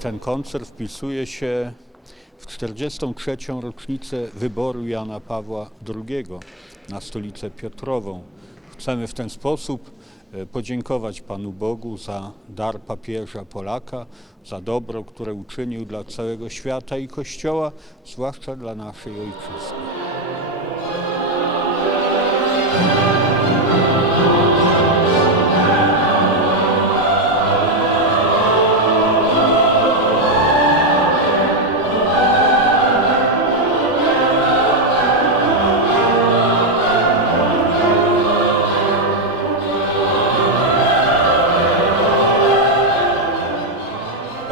ten koncert wpisuje się w 43. rocznicę wyboru Jana Pawła II na stolicę Piotrową. Chcemy w ten sposób e, podziękować Panu Bogu za dar papieża Polaka, za dobro, które uczynił dla całego świata i Kościoła, zwłaszcza dla naszej ojczyzny.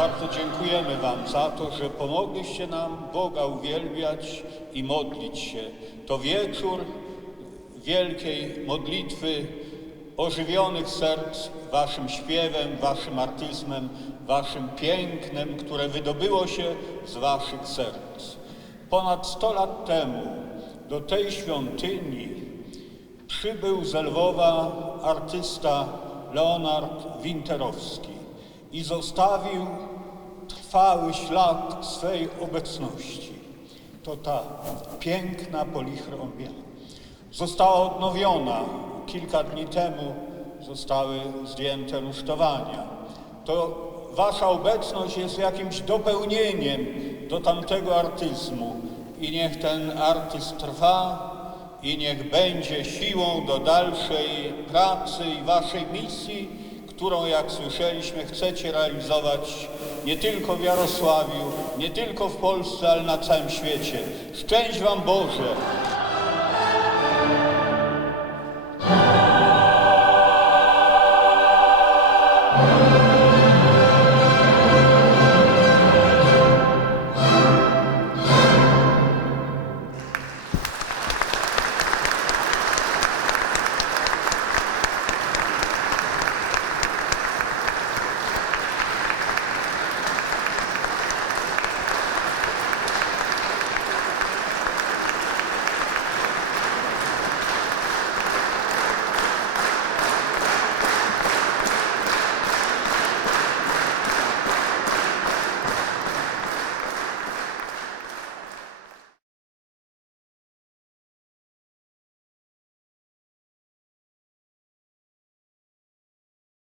Bardzo dziękujemy Wam za to, że pomogliście nam Boga uwielbiać i modlić się. To wieczór wielkiej modlitwy ożywionych serc Waszym śpiewem, Waszym artyzmem, Waszym pięknem, które wydobyło się z Waszych serc. Ponad 100 lat temu do tej świątyni przybył z Lwowa artysta Leonard Winterowski i zostawił trwały ślad swej obecności. To ta piękna polichromia. Została odnowiona kilka dni temu, zostały zdjęte rusztowania. To wasza obecność jest jakimś dopełnieniem do tamtego artyzmu i niech ten artyzm trwa i niech będzie siłą do dalszej pracy i waszej misji, którą, jak słyszeliśmy, chcecie realizować nie tylko w Jarosławiu, nie tylko w Polsce, ale na całym świecie. Szczęść Wam Boże!